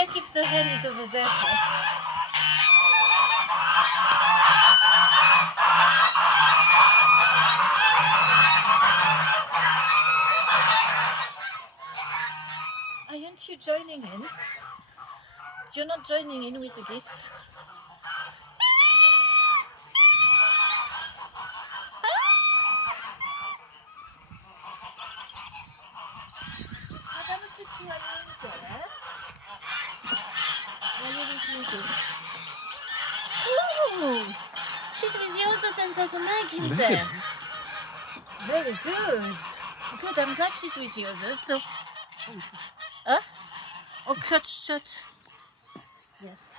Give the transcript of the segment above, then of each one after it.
check if the hen is over there first. Aren't you joining in? You're not joining in with the geese. Madame, tu as Ooh, she's with the others and there's an egg in there. Very good. Good, I'm glad she's with the others. So, oh, shut. Yes.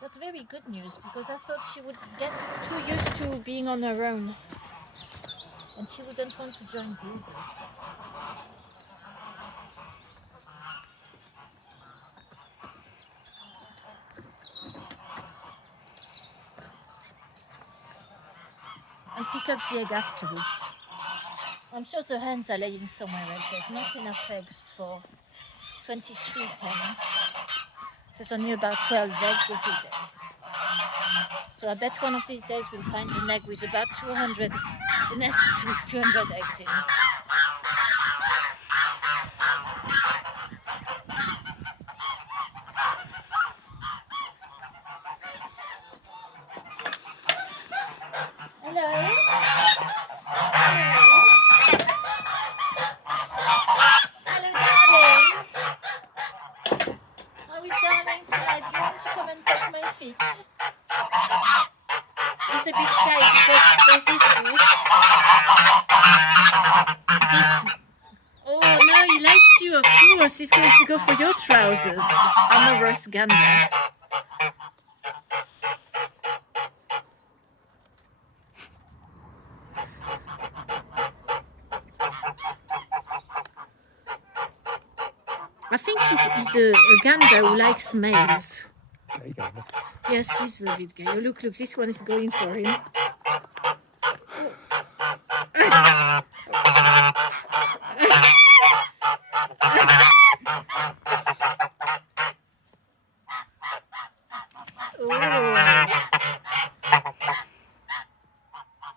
That's very good news because I thought she would get too used to being on her own and she wouldn't want to join the others. I'll pick up the egg afterwards. I'm sure the hens are laying somewhere else. There's not enough eggs for 23 hens. There's only about 12 eggs every day. So I bet one of these days we'll find an egg with about 200 nests with 200 eggs in it. Hello? Hello, darling. How is darling tonight? Do you want to come and touch my feet? He's a bit shy because there's this goose. Oh, now he likes you, of course. He's going to go for your trousers. Amorous gander. I think he's a gander who likes maize. There you go. Yes, he's a bit gay. Oh, look, this one is going for him.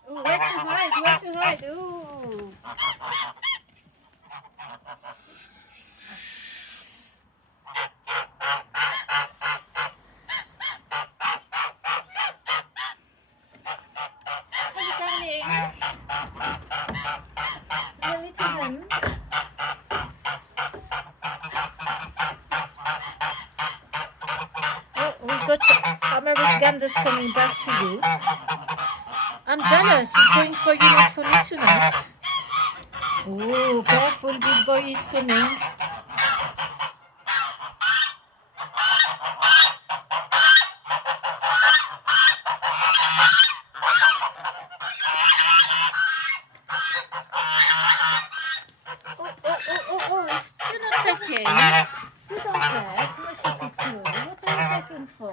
Oh, where to hide? Oh. Amorous gander's coming back to you. I'm jealous. He's going for you, not for me tonight. Oh, careful, big boy is coming. Oh, you're not pecking. You don't peck. What's it to you? What are you pecking for?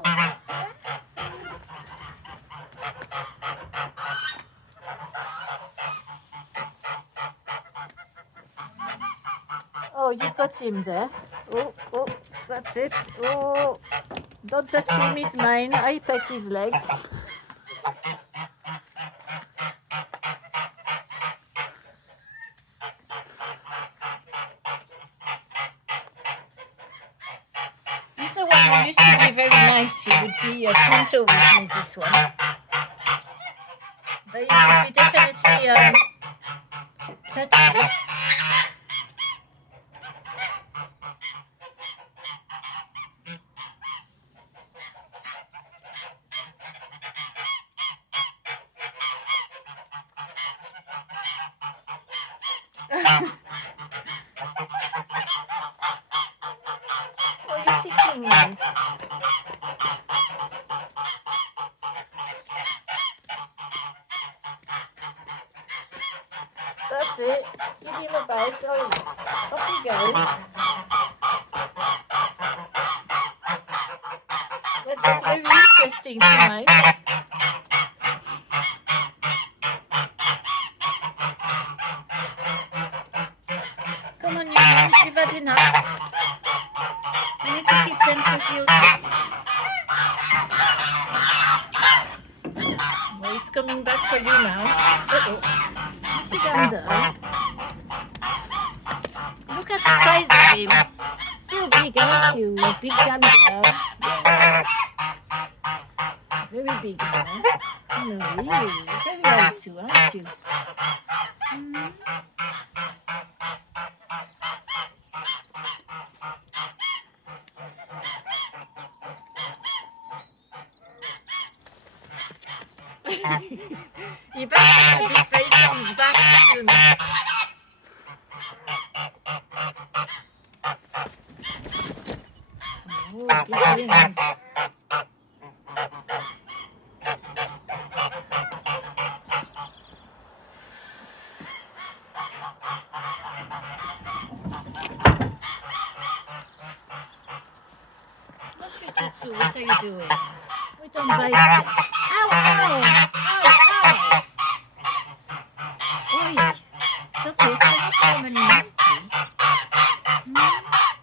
Oh, you've got him there. Oh, that's it. Oh, don't touch him, he's mine. I peck his legs. He's the one who used to be very nice. He would be gentle with me, this one. But he would be definitely touchy. Oh, you're tickling me. That's it. Give him a bite. Oh, off you go. That's very interesting tonight. Come on, you guys, you've had enough. is useless. Well, he's coming back for you now. Uh-oh. You gander. Look at the size of him. You're big, aren't you? A big gander. Yes. Very big, huh? No, really. Very old too, aren't you? Mm. You better see a big baby comes back soon. Oh, big wings. What's your tutu? What are you doing? We don't bite yet. Ow, ow, ow, ow. Oi, stop it. You're not coming nasty.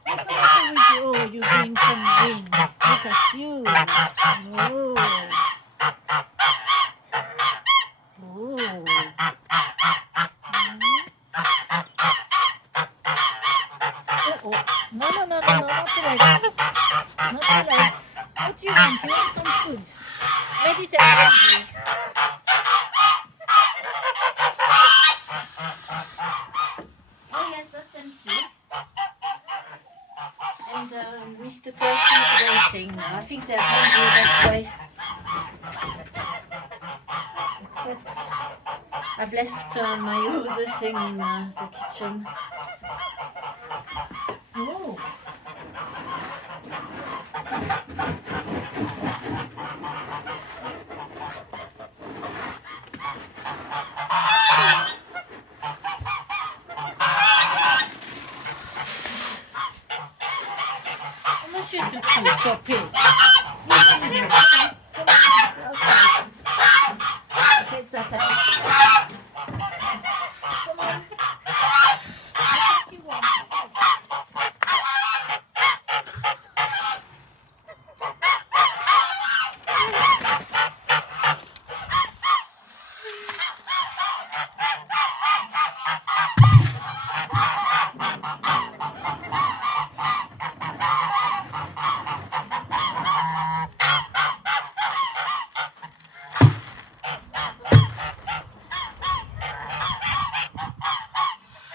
What's the matter with you? Oh, you're doing some wings. Look at you. Oh. Oh. Uh-oh. No, no, no, no, no, not the legs. Not the legs. What do you want? You want some food? Maybe they're hungry. Oh yes, that's empty. And Mr. Turkey is waiting now. I think they're hungry, that's why. Except I've left my other thing in the kitchen. Oh. I'm not sure to stop it. Take that out. Come on. What do you want?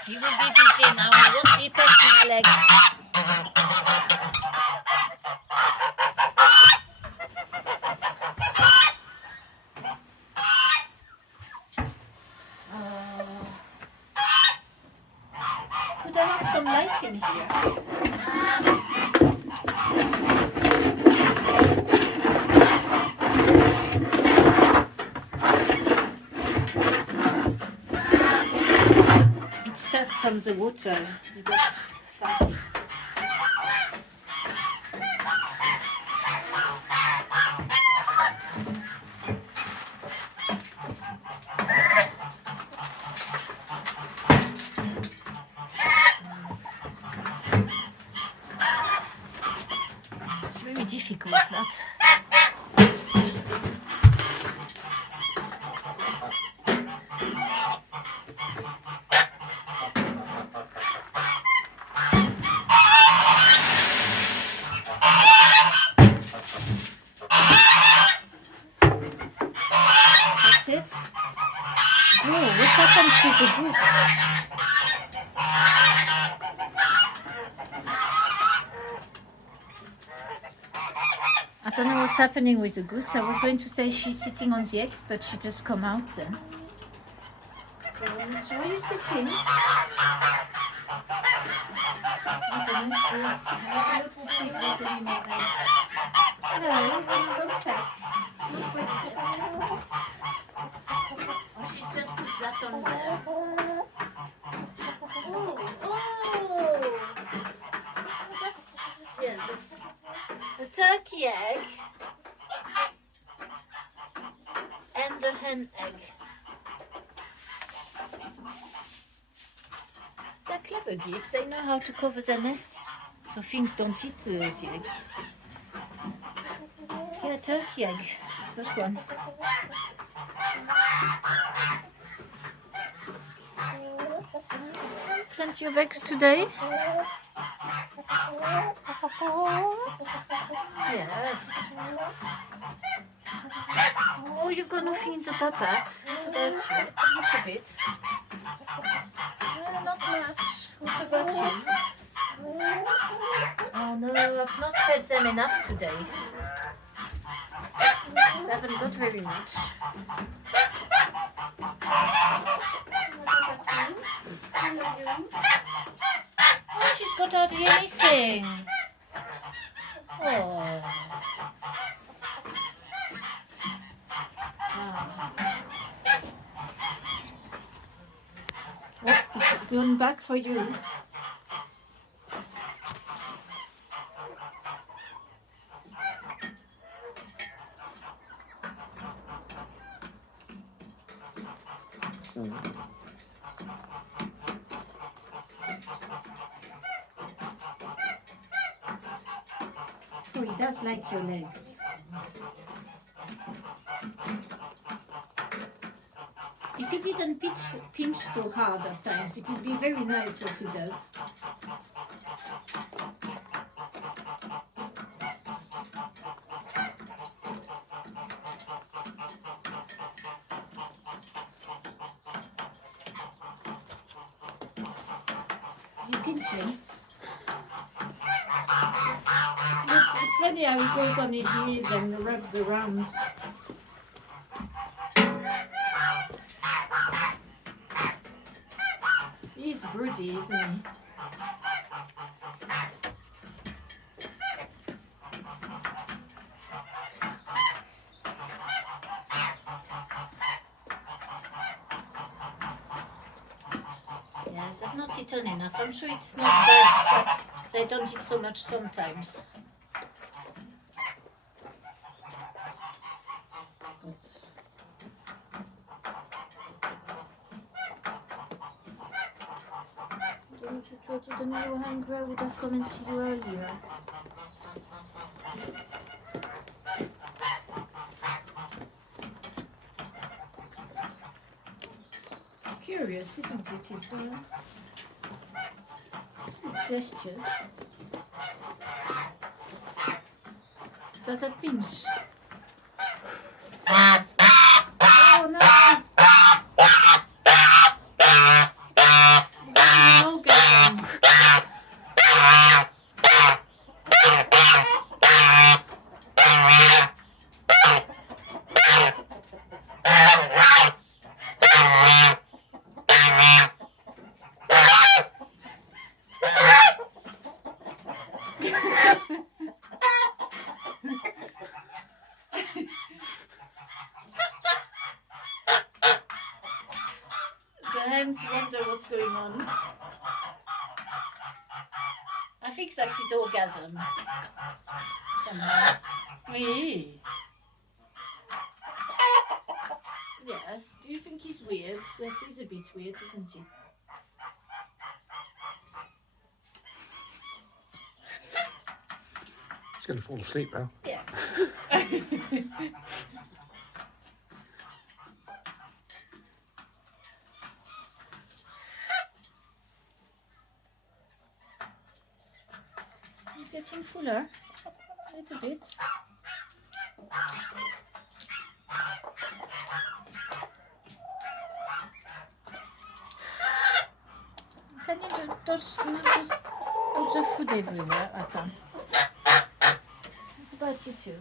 You will be busy now. I won't be touching my legs. Could I have some light in here? It's stuck from the water. You got fat. It's very difficult, that. That's it. Oh, what's happened to the goose? I don't know what's happening with the goose. I was going to say she's sitting on the eggs, but she just come out then. So I'm not sure. Are you sitting? I don't know. She's have a look to see if there's any more eggs. Hello, don't peck. It's not quite cooked. Oh, she's just put that on there. Oh, oh! That's, yes, that's a turkey egg and a hen egg. They're clever geese. They know how to cover their nests so things don't eat the eggs. Yeah, turkey egg. It's that one. Plenty of eggs today. Yes. Oh, you've got nothing in the puppet. What about you? A little bit. Not much. What about you? Oh no, I've not fed them enough today. So I haven't got very much. Oh, she's got hardly anything. Oh. What is it doing back for you? Oh, he does like your legs. If he didn't pinch so hard at times, it would be very nice what he does. Is he pinching? It's funny how he goes on his knees and rubs around. He's broody, isn't he? Yes, I've not eaten enough. I'm sure it's not bad that I don't eat so much sometimes. Don't you know you're hungry? I would have come and see you earlier. Curious, isn't it? His gestures. Does that pinch? Oh no! He's having an orgasm. So hens wonder what's going on. I think that's his orgasm. Somehow. Oui. Yes. Do you think he's weird? Yes, he's a bit weird, isn't he? He's going to fall asleep now. Yeah. Getting fuller a little bit. Can you just put the food everywhere, Atta? What about you too?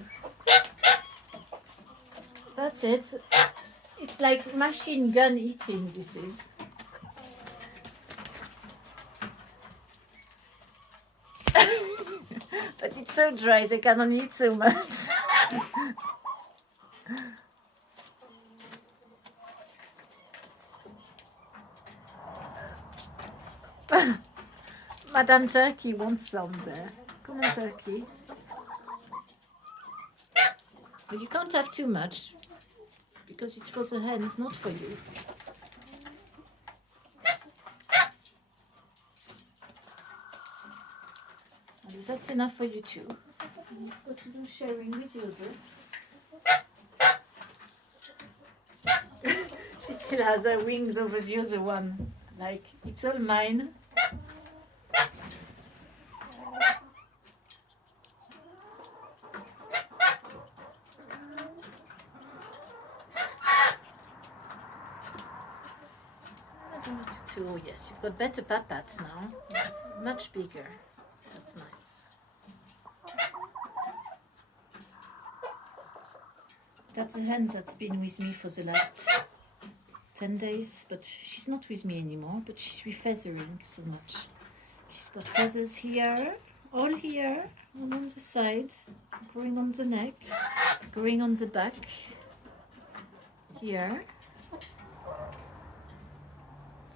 That's it. It's like machine gun eating, this is. But it's so dry, they can only eat so much. Madame Turkey wants some there. Come on, Turkey. But you can't have too much because it's for the hens, not for you. And that's enough for you too. You've got to do sharing with users. She still has her wings over the other one. Like, it's all mine. Oh yes, you've got better papads now. Much bigger. That's nice. That's a hen that's been with me for the last 10 days, but she's not with me anymore, but she's refeathering so much. She's got feathers here, all on the side, growing on the neck, growing on the back, here.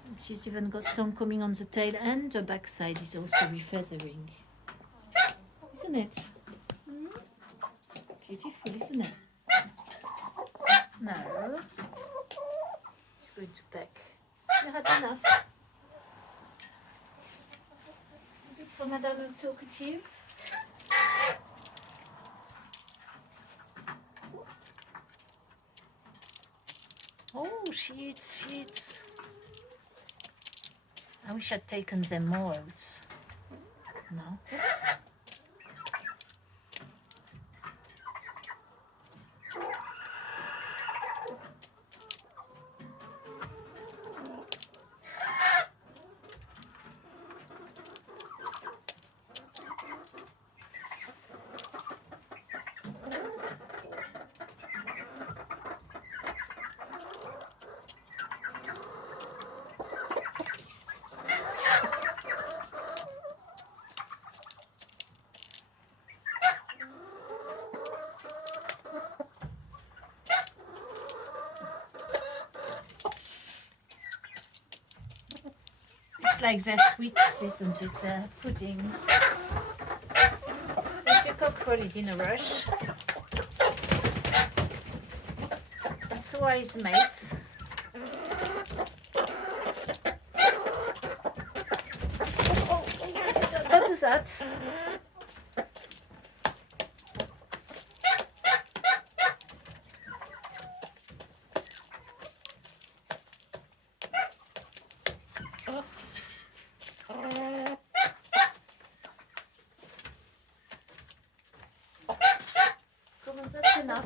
And she's even got some coming on the tail, and the back side is also refeathering. Isn't it? Beautiful, isn't it? No. She's going to peck. You had enough. A bit for Madame le Talkative. Oh, she eats. I wish I'd taken them more oats. No. It's like their sweets, isn't it? Their puddings. Mr. Cockrele is in a rush. So are his mates. Oh, what is that? Come on, that's enough.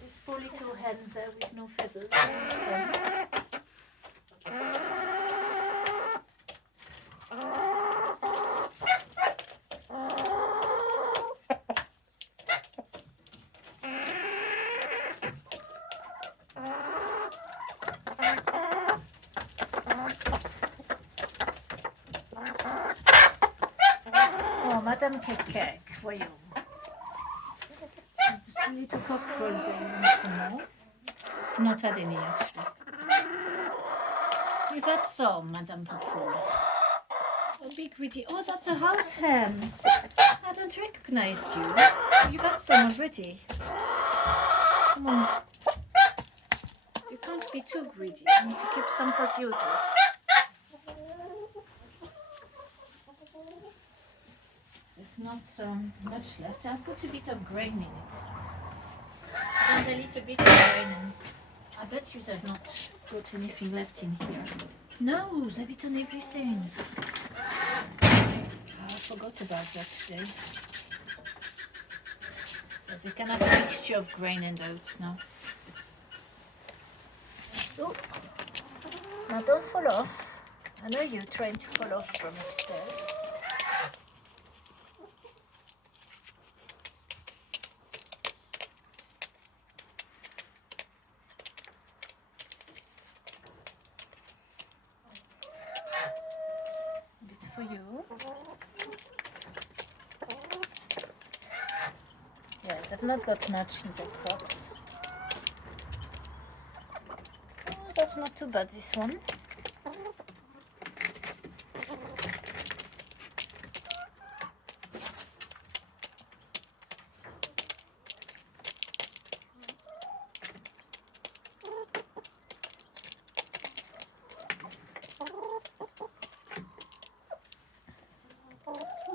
These poor little hens there with no feathers. Oh, Madame Cake, voyons. A little cockerels there, some more. It's not had any actually. You've had some, Madame Cockerel. A big greedy. Oh, that's a house hen. I don't recognize you. You've had some already. Come on. You can't be too greedy. You need to keep some for the others. There's not much left. I'll put a bit of grain in it. There's a little bit of grain, and I bet you they've not got anything left in here. No, they've eaten everything. I forgot about that today. So they can have a mixture of grain and oats now. Oh, now don't fall off. I know you're trying to fall off from upstairs. For you. Yes, I've not got much in the crops. Oh, that's not too bad, this one.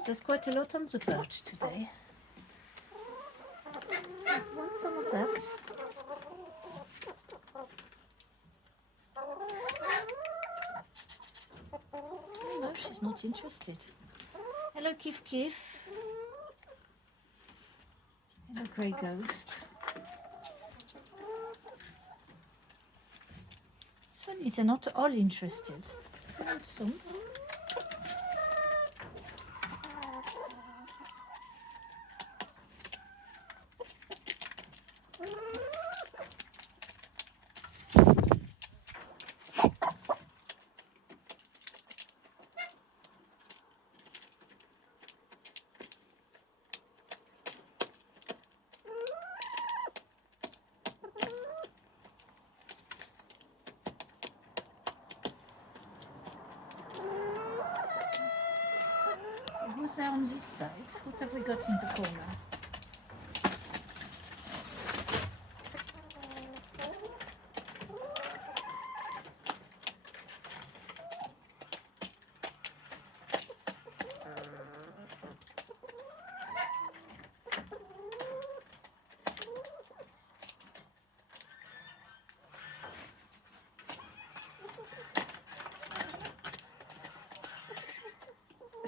There's quite a lot on the perch today. that. Oh, no, she's not interested. Hello, Kif Kif. Hello, grey ghost. This one is not all interested. Not some. Who's there on this side? What have we got in the corner?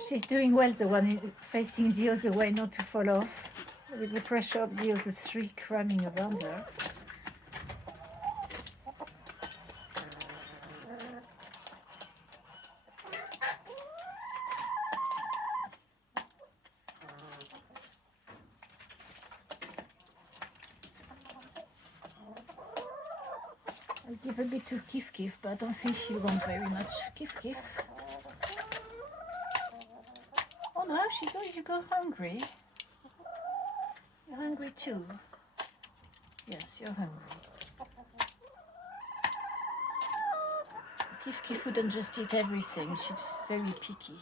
She's doing well, the one facing the other way, not to fall off, with the pressure of the other three cramming around her. I'll give a bit to Kif Kif, but I don't think she'll want very much. Kif Kif. Oh no, you go hungry. You're hungry too. Yes, you're hungry. Kif Kif wouldn't just eat everything, she's very picky.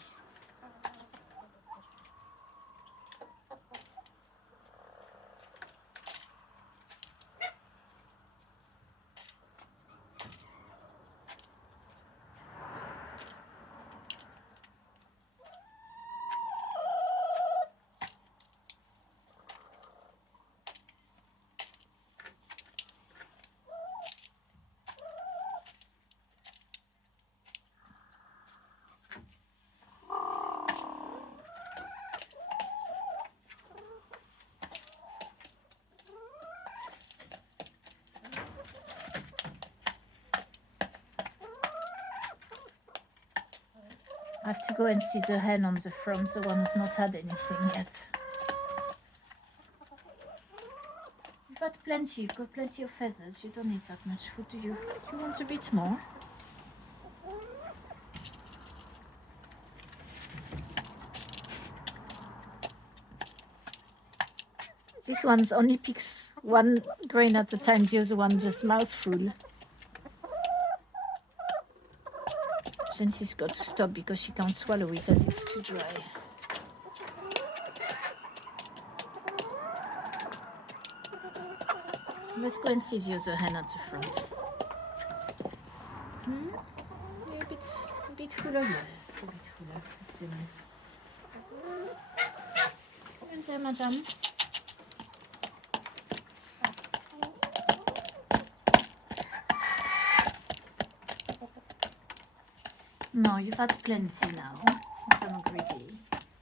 I have to go and see the hen on the front, the one who's not had anything yet. You've had plenty, you've got plenty of feathers, you don't need that much food, do you? Do you want a bit more? This one only picks one grain at a time, the other one just mouthful. Jency's got to stop because she can't swallow it as it's too dry. Let's go and see the other hen at the front. You're a bit fuller, yes, a bit fuller. Excellent. Come in there, madame. No, you've had plenty now. I'm greedy.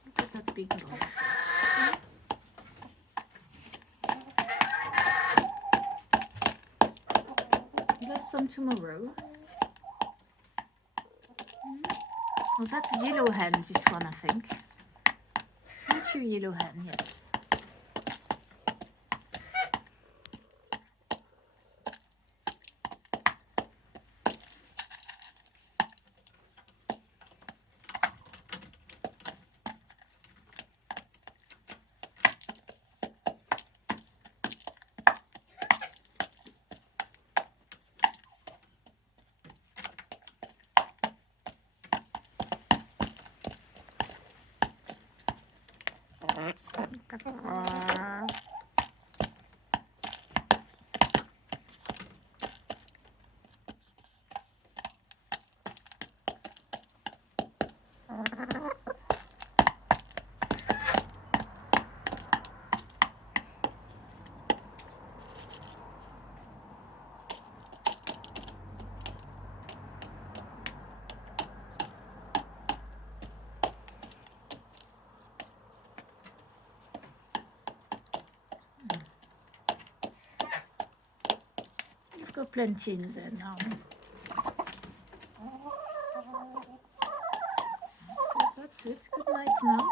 Look at that big one. You'll have some tomorrow. Oh, that's a yellow hen, this one, I think. Not your yellow hen, yes. got plenty in there now. That's it. Good night now.